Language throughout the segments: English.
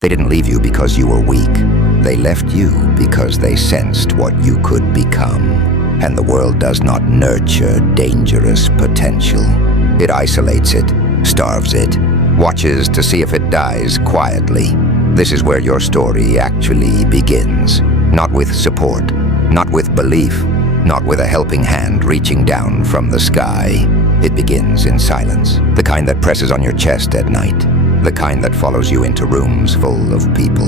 They didn't leave you because you were weak. They left you because they sensed what you could become. And the world does not nurture dangerous potential. It isolates it, starves it, watches to see if it dies quietly. This is where your story actually begins. Not with support, not with belief, not with a helping hand reaching down from the sky. It begins in silence, the kind that presses on your chest at night, the kind that follows you into rooms full of people,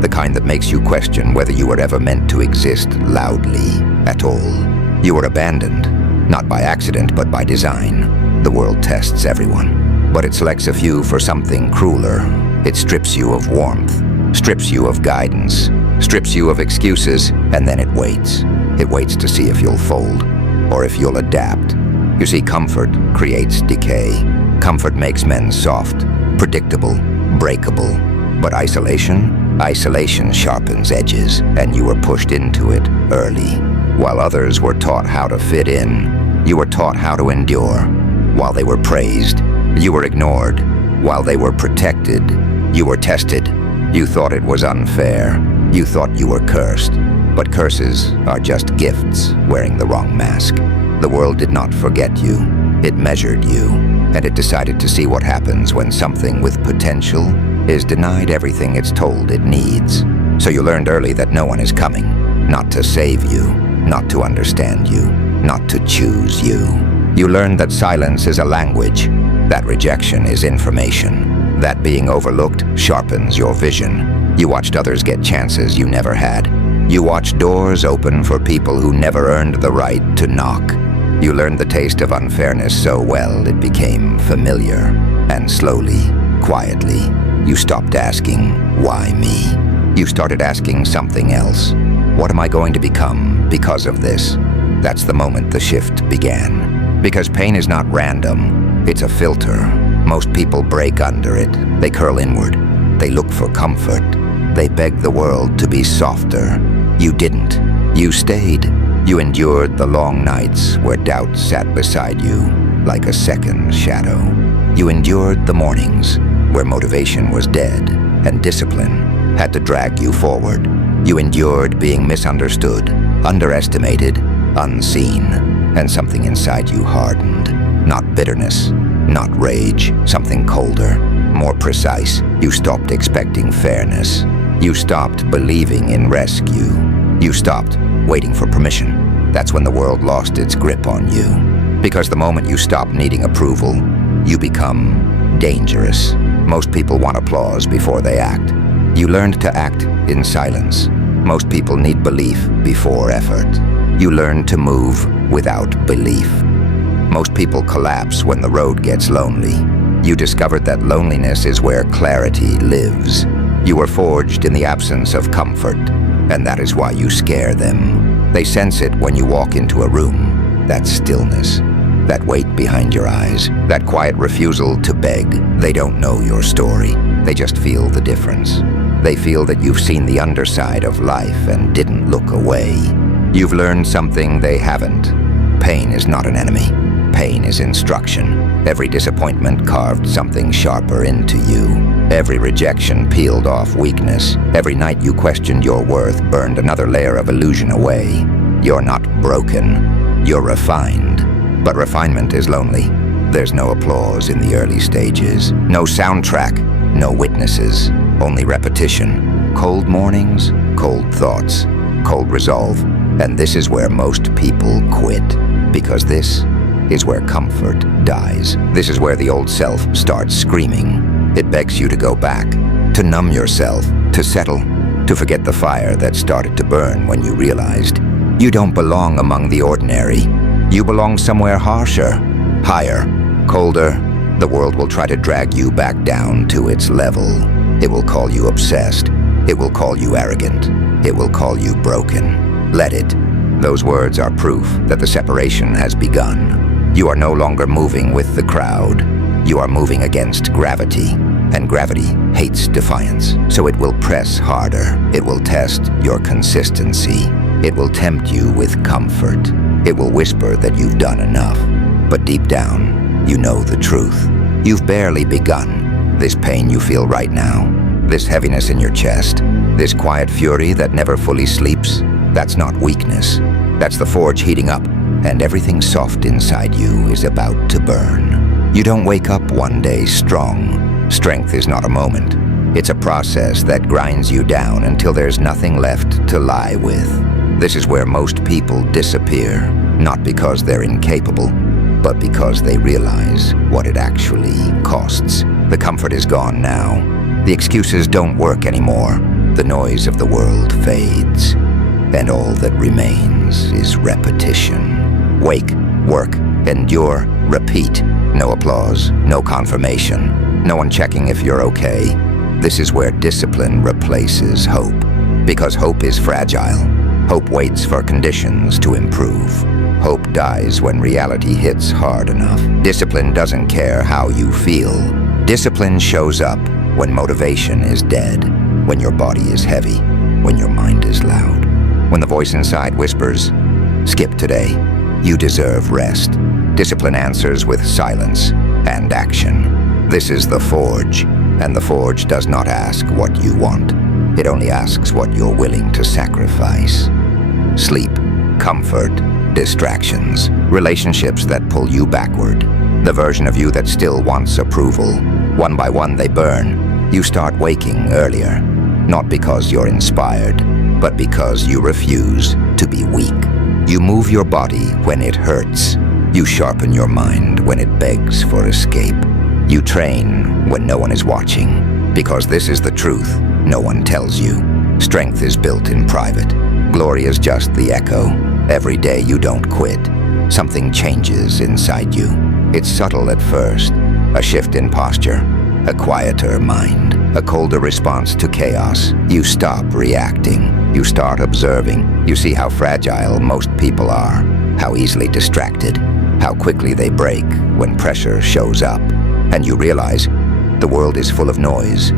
the kind that makes you question whether you were ever meant to exist loudly at all. You were abandoned, not by accident but by design. The world tests everyone, but it selects a few for something crueler. It strips you of warmth, strips you of guidance, strips you of excuses, and then it waits. It waits to see if you'll fold, or if you'll adapt. You see, comfort creates decay. Comfort makes men soft, predictable, breakable. But isolation sharpens edges, and you were pushed into it early. While others were taught how to fit in, you were taught how to endure. While they were praised, you were ignored. While they were protected, you were tested. You thought it was unfair. You thought you were cursed. But curses are just gifts wearing the wrong mask. The world did not forget you. It measured you, and it decided to see what happens when something with potential is denied everything it's told it needs. So you learned early that no one is coming, not to save you, not to understand you, not to choose you. You learned that silence is a language, that rejection is information, that being overlooked sharpens your vision. You watched others get chances you never had. You watched doors open for people who never earned the right to knock. You learned the taste of unfairness so well it became familiar. And slowly, quietly, you stopped asking, why me? You started asking something else. What am I going to become because of this? That's the moment the shift began. Because pain is not random, it's a filter. Most people break under it. They curl inward. They look for comfort. They beg the world to be softer. You didn't. You stayed. You endured the long nights where doubt sat beside you like a second shadow. You endured the mornings where motivation was dead and discipline had to drag you forward. You endured being misunderstood, underestimated, unseen, and something inside you hardened. Not bitterness, not rage, something colder, more precise. You stopped expecting fairness. You stopped believing in rescue. You stopped waiting for permission. That's when the world lost its grip on you. Because the moment you stop needing approval, you become dangerous. Most people want applause before they act. You learned to act in silence. Most people need belief before effort. You learned to move without belief. Most people collapse when the road gets lonely. You discovered that loneliness is where clarity lives. You were forged in the absence of comfort, and that is why you scare them. They sense it when you walk into a room. That stillness, that weight behind your eyes, that quiet refusal to beg. They don't know your story. They just feel the difference. They feel that you've seen the underside of life and didn't look away. You've learned something they haven't. Pain is not an enemy. Pain is instruction. Every disappointment carved something sharper into you. Every rejection peeled off weakness. Every night you questioned your worth burned another layer of illusion away. You're not broken. You're refined. But refinement is lonely. There's no applause in the early stages. No soundtrack. No witnesses. Only repetition. Cold mornings, cold thoughts, cold resolve. And this is where most people quit. Because this is where comfort dies. This is where the old self starts screaming. It begs you to go back, to numb yourself, to settle, to forget the fire that started to burn when you realized you don't belong among the ordinary. You belong somewhere harsher, higher, colder. The world will try to drag you back down to its level. It will call you obsessed. It will call you arrogant. It will call you broken. Let it. Those words are proof that the separation has begun. You are no longer moving with the crowd. You are moving against gravity, and gravity hates defiance. So it will press harder. It will test your consistency. It will tempt you with comfort. It will whisper that you've done enough. But deep down, you know the truth. You've barely begun. This pain you feel right now, This heaviness in your chest, this quiet fury that never fully sleeps, that's not weakness. That's the forge heating up, and everything soft inside you is about to burn. You don't wake up one day strong. Strength is not a moment. It's a process that grinds you down until there's nothing left to lie with. This is where most people disappear, not because they're incapable, but because they realize what it actually costs. The comfort is gone now. The excuses don't work anymore. The noise of the world fades, and all that remains is repetition. Wake, work, endure, repeat. No applause, no confirmation, no one checking if you're okay. This is where discipline replaces hope. Because hope is fragile. Hope waits for conditions to improve. Hope dies when reality hits hard enough. Discipline doesn't care how you feel. Discipline shows up when motivation is dead, when your body is heavy, when your mind is loud, when the voice inside whispers, "Skip today. You deserve rest." Discipline answers with silence and action. This is the forge. And the forge does not ask what you want. It only asks what you're willing to sacrifice. Sleep, comfort, distractions, relationships that pull you backward, the version of you that still wants approval. One by one they burn. You start waking earlier, not because you're inspired, but because you refuse to be weak. You move your body when it hurts. You sharpen your mind when it begs for escape. You train when no one is watching, because this is the truth no one tells you. Strength is built in private. Glory is just the echo. Every day you don't quit. Something changes inside you. It's subtle at first. A shift in posture, a quieter mind, a colder response to chaos. You stop reacting. You start observing. You see how fragile most people are, how easily distracted, how quickly they break when pressure shows up. And you realize the world is full of noise,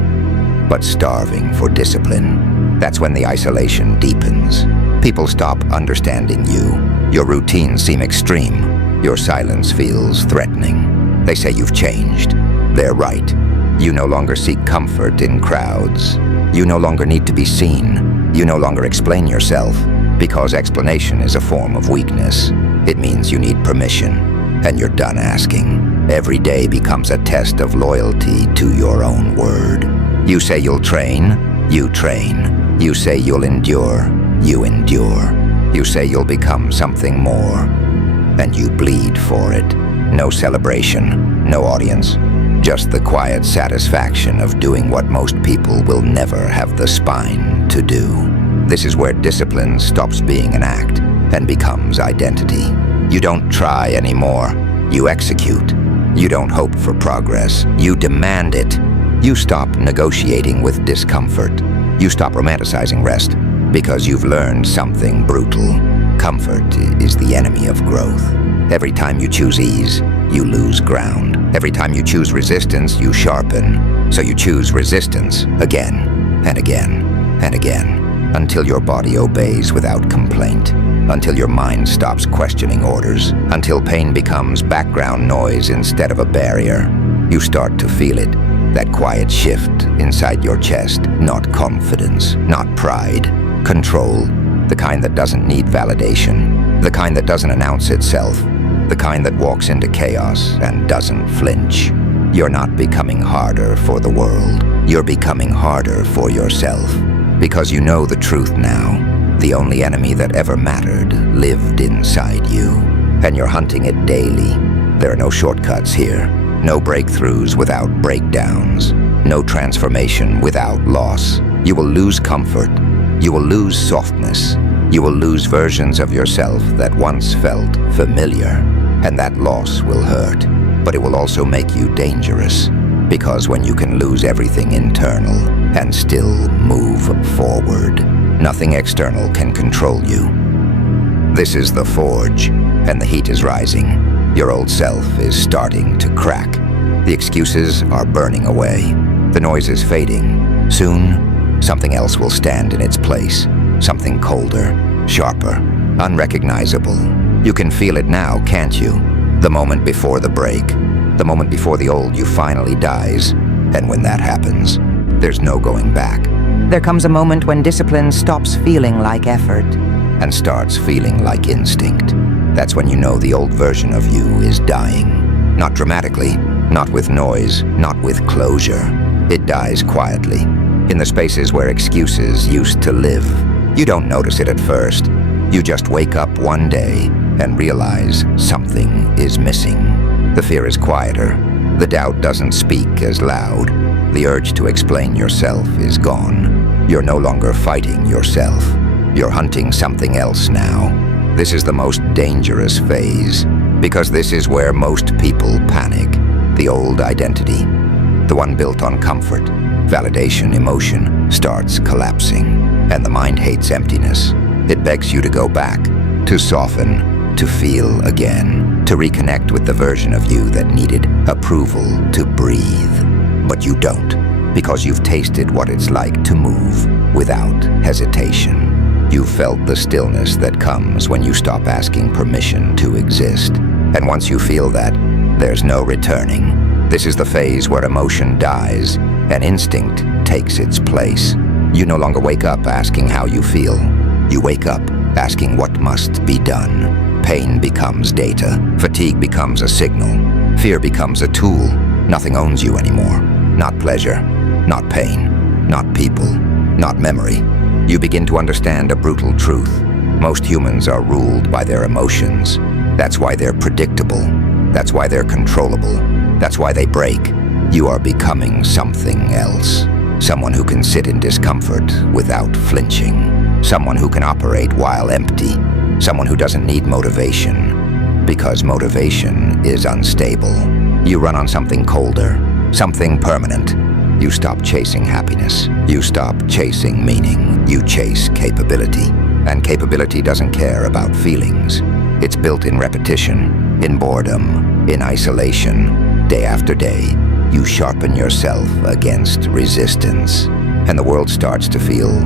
but starving for discipline. That's when the isolation deepens. People stop understanding you. Your routines seem extreme. Your silence feels threatening. They say you've changed. They're right. You no longer seek comfort in crowds. You no longer need to be seen. You no longer explain yourself, because explanation is a form of weakness. It means you need permission, and you're done asking. Every day becomes a test of loyalty to your own word. You say you'll train, you train. You say you'll endure, you endure. You say you'll become something more, and you bleed for it. No celebration, no audience, just the quiet satisfaction of doing what most people will never have the spine to do. This is where discipline stops being an act and becomes identity. You don't try anymore, you execute. You don't hope for progress, you demand it. You stop negotiating with discomfort. You stop romanticizing rest because you've learned something brutal. Comfort is the enemy of growth. Every time you choose ease, you lose ground. Every time you choose resistance, you sharpen. So you choose resistance again and again and again, until your body obeys without complaint, until your mind stops questioning orders, until pain becomes background noise instead of a barrier. You start to feel it, that quiet shift inside your chest. Not confidence, not pride, control, the kind that doesn't need validation, the kind that doesn't announce itself, the kind that walks into chaos and doesn't flinch. You're not becoming harder for the world, you're becoming harder for yourself, because you know the truth now. The only enemy that ever mattered lived inside you, and you're hunting it daily. There are no shortcuts here, no breakthroughs without breakdowns, no transformation without loss. You will lose comfort, you will lose softness, you will lose versions of yourself that once felt familiar, and that loss will hurt, but it will also make you dangerous, because when you can lose everything internal and still move forward, nothing external can control you. This is the forge, and the heat is rising. Your old self is starting to crack. The excuses are burning away. The noise is fading. Soon, something else will stand in its place. Something colder, sharper, unrecognizable. You can feel it now, can't you? The moment before the break. The moment before the old you finally dies. And when that happens, there's no going back. There comes a moment when discipline stops feeling like effort. And starts feeling like instinct. That's when you know the old version of you is dying. Not dramatically, not with noise, not with closure. It dies quietly, in the spaces where excuses used to live. You don't notice it at first. You just wake up one day and realize something is missing. The fear is quieter. The doubt doesn't speak as loud. The urge to explain yourself is gone. You're no longer fighting yourself. You're hunting something else now. This is the most dangerous phase, because this is where most people panic. The old identity, the one built on comfort, validation, emotion, starts collapsing. And the mind hates emptiness. It begs you to go back, to soften, to feel again, to reconnect with the version of you that needed approval to breathe. But you don't, because you've tasted what it's like to move without hesitation. You've felt the stillness that comes when you stop asking permission to exist. And once you feel that, there's no returning. This is the phase where emotion dies and instinct takes its place. You no longer wake up asking how you feel. You wake up asking what must be done. Pain becomes data. Fatigue becomes a signal. Fear becomes a tool. Nothing owns you anymore. Not pleasure, not pain, not people, not memory. You begin to understand a brutal truth. Most humans are ruled by their emotions. That's why they're predictable. That's why they're controllable. That's why they break. You are becoming something else. Someone who can sit in discomfort without flinching. Someone who can operate while empty. Someone who doesn't need motivation. Because motivation is unstable. You run on something colder, something permanent. You stop chasing happiness. You stop chasing meaning. You chase capability. And capability doesn't care about feelings. It's built in repetition, in boredom, in isolation. Day after day, you sharpen yourself against resistance. And the world starts to feel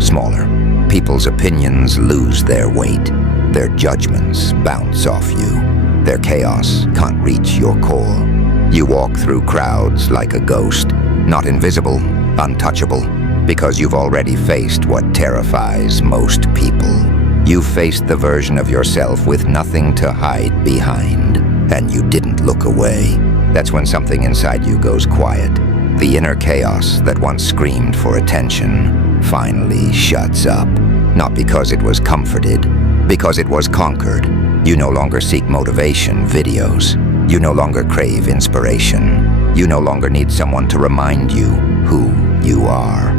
smaller. People's opinions lose their weight. Their judgments bounce off you. Their chaos can't reach your core. You walk through crowds like a ghost. Not invisible, untouchable, because you've already faced what terrifies most people. You've faced the version of yourself with nothing to hide behind, and you didn't look away. That's when something inside you goes quiet. The inner chaos that once screamed for attention finally shuts up. Not because it was comforted, because it was conquered. You no longer seek motivation videos. You no longer crave inspiration. You no longer need someone to remind you who you are.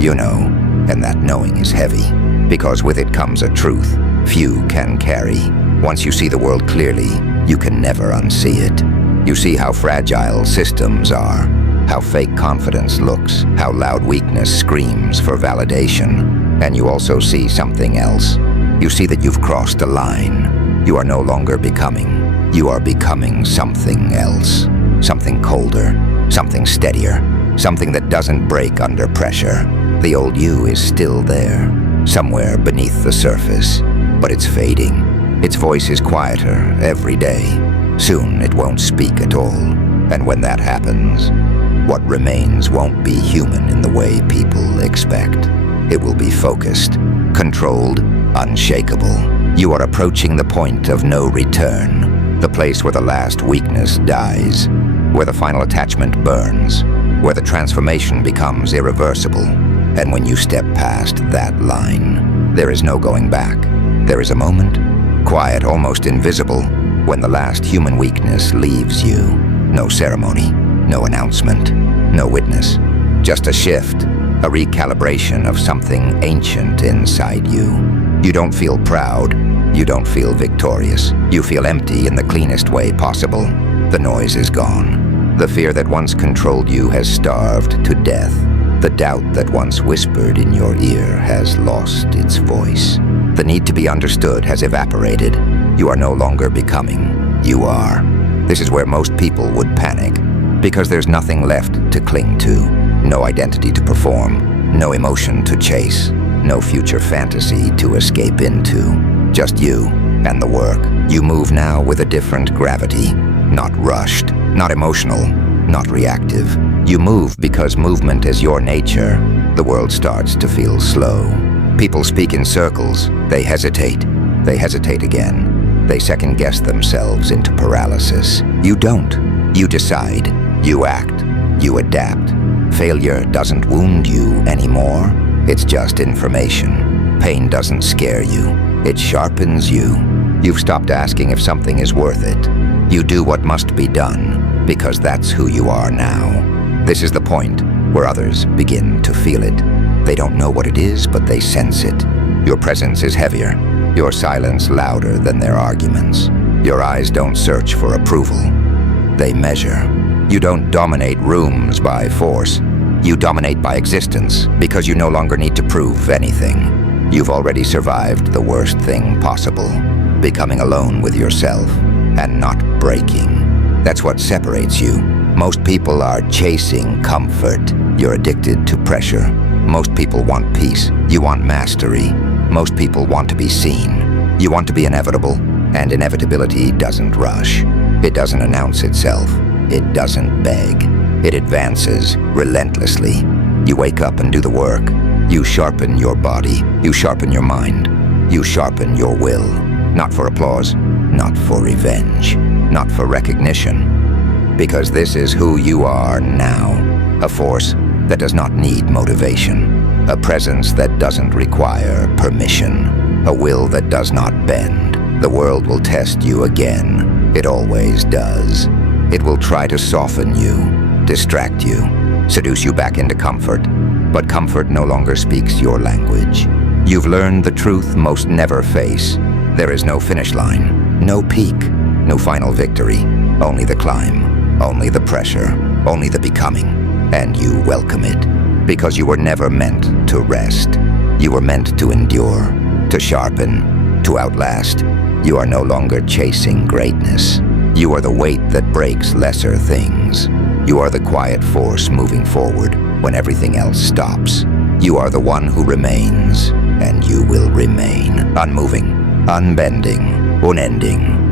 You know, and that knowing is heavy, because with it comes a truth few can carry. Once you see the world clearly, you can never unsee it. You see how fragile systems are, how fake confidence looks, how loud weakness screams for validation. And you also see something else. You see that you've crossed a line. You are no longer becoming. You are becoming something else. Something colder, something steadier, something that doesn't break under pressure. The old you is still there, somewhere beneath the surface, but it's fading. Its voice is quieter every day. Soon it won't speak at all. And when that happens, what remains won't be human in the way people expect. It will be focused, controlled, unshakable. You are approaching the point of no return, the place where the last weakness dies, where the final attachment burns, where the transformation becomes irreversible. And when you step past that line, there is no going back. There is a moment, quiet, almost invisible, when the last human weakness leaves you. No ceremony, no announcement, no witness. Just a shift, a recalibration of something ancient inside you. You don't feel proud. You don't feel victorious. You feel empty in the cleanest way possible. The noise is gone. The fear that once controlled you has starved to death. The doubt that once whispered in your ear has lost its voice. The need to be understood has evaporated. You are no longer becoming. You are. This is where most people would panic, because there's nothing left to cling to. No identity to perform. No emotion to chase. No future fantasy to escape into. Just you and the work. You move now with a different gravity. Not rushed, not emotional, not reactive. You move because movement is your nature. The world starts to feel slow. People speak in circles. They hesitate. They hesitate again. They second-guess themselves into paralysis. You don't. You decide. You act. You adapt. Failure doesn't wound you anymore. It's just information. Pain doesn't scare you. It sharpens you. You've stopped asking if something is worth it. You do what must be done, because that's who you are now. This is the point where others begin to feel it. They don't know what it is, but they sense it. Your presence is heavier, your silence louder than their arguments. Your eyes don't search for approval. They measure. You don't dominate rooms by force. You dominate by existence, because you no longer need to prove anything. You've already survived the worst thing possible, becoming alone with yourself and not breaking. That's what separates you. Most people are chasing comfort. You're addicted to pressure. Most people want peace. You want mastery. Most people want to be seen. You want to be inevitable, and inevitability doesn't rush. It doesn't announce itself. It doesn't beg. It advances relentlessly. You wake up and do the work. You sharpen your body. You sharpen your mind. You sharpen your will. Not for applause, not for revenge, not for recognition. Because this is who you are now. A force that does not need motivation. A presence that doesn't require permission. A will that does not bend. The world will test you again. It always does. It will try to soften you, distract you, seduce you back into comfort. But comfort no longer speaks your language. You've learned the truth most never face. There is no finish line, no peak, no final victory. Only the climb, only the pressure, only the becoming. And you welcome it, because you were never meant to rest. You were meant to endure, to sharpen, to outlast. You are no longer chasing greatness. You are the weight that breaks lesser things. You are the quiet force moving forward when everything else stops. You are the one who remains, and you will remain, unmoving, unbending, unending.